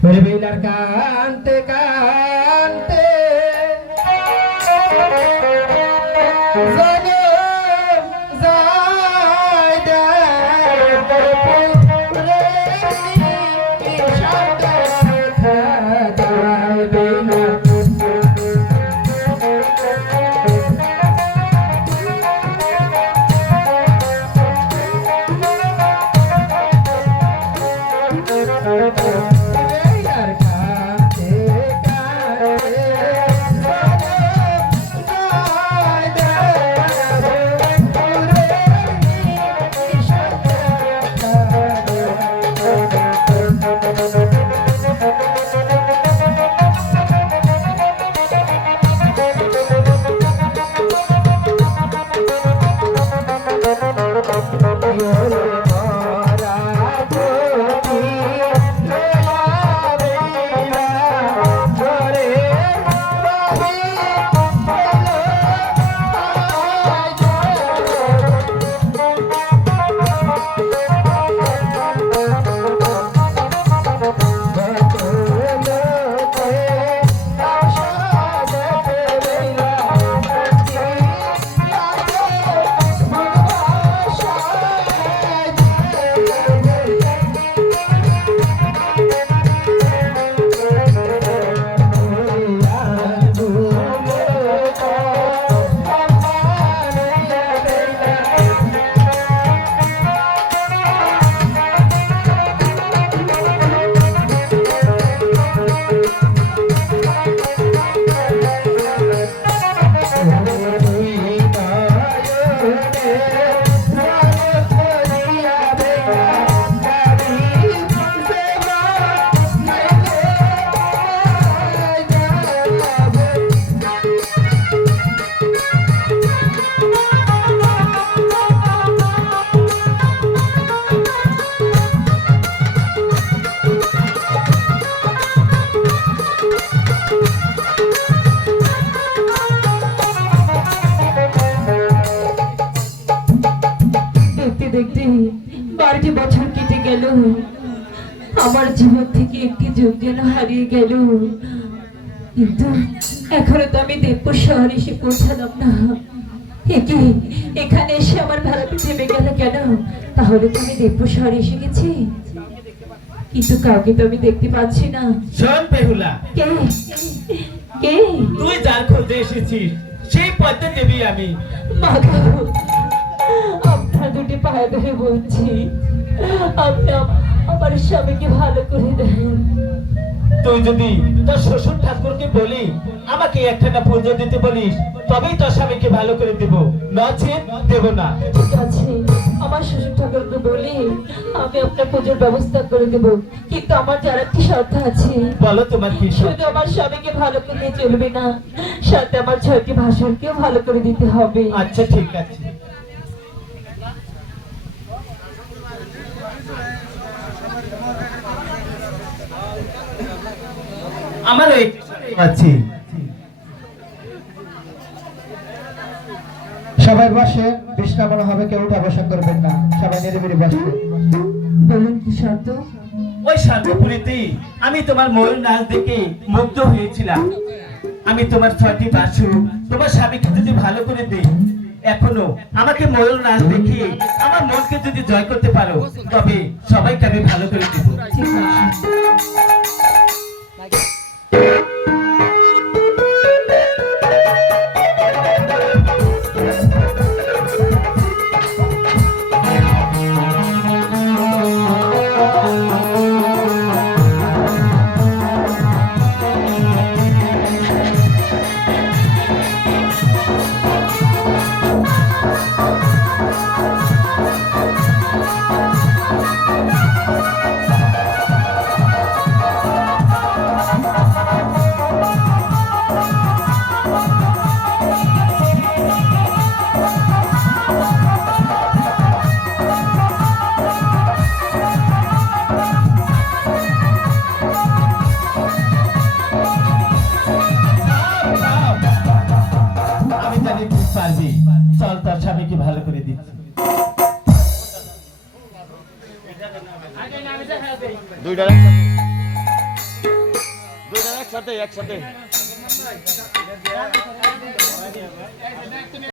ফেরবিলার কানতে কানতে Lord. আমার জীবন থেকে একটি যুগ যেন হারিয়ে গেল কিন্তু এখনও তো আমি দেবপুর শহরে এসে পৌঁছালাম না। একে এখানে এসে আমার ভাড়াটি থেমে গেল কেন? তাহলে তো আমি দেবপুর শহরে এসে গেছি। কিন্তু কাউকে তো আমি দেখতে পাচ্ছি না। শোন বেহুলা কে? কে? তুই যার খোঁজে এসেছিস। সেই পথে দেবী আমি। মাধব আপনার দুটি পায়ে ধরে বলছি। আপনি আমার স্বামীকে ভালো করে দেন তুই যদি তোর শ্বশুর ঠাকুরকে বলি আমাকে একখানা পুজো দিতে বলিস তবেই তোর স্বামীকে ভালো করে দেব। নচেত দেব না। ঠিক আছে আমার শ্বশুর ঠাকুরকে বলি আমি আপনার পুজোর ব্যবস্থা করে দেব। কিন্তু আমার যার একটি শর্ত আছে। বলো তোমার কি শুধু আমার স্বামীকে ভালো করে চলবে না সাথে আমার ছয়টি ভাষণকেও ভালো করে দিতে হবে। আচ্ছা ঠিক আছে। আমার আছে। সবাই বসে বিশ্রামণ হবে কেউ উঠা বসা করবেন না। সবাই নিরিবিলি বসবে বলুন কি শর্ত ওই শান্তপুরীতে আমি তোমার ময়ূর নাচ দেখে মুগ্ধ হয়েছিলাম। আমি তোমার ছয়টি বাসু তোমার স্বামীকে যদি ভালো করে দিই এখনও আমাকে ময়ূর নাচ দেখে আমার মনকে যদি জয় করতে পারো তবে সবাইকে আমি ভালো করে দেবো। পারবি চল তোর স্বামীকে ভালো করে দিচ্ছি। একসাথে।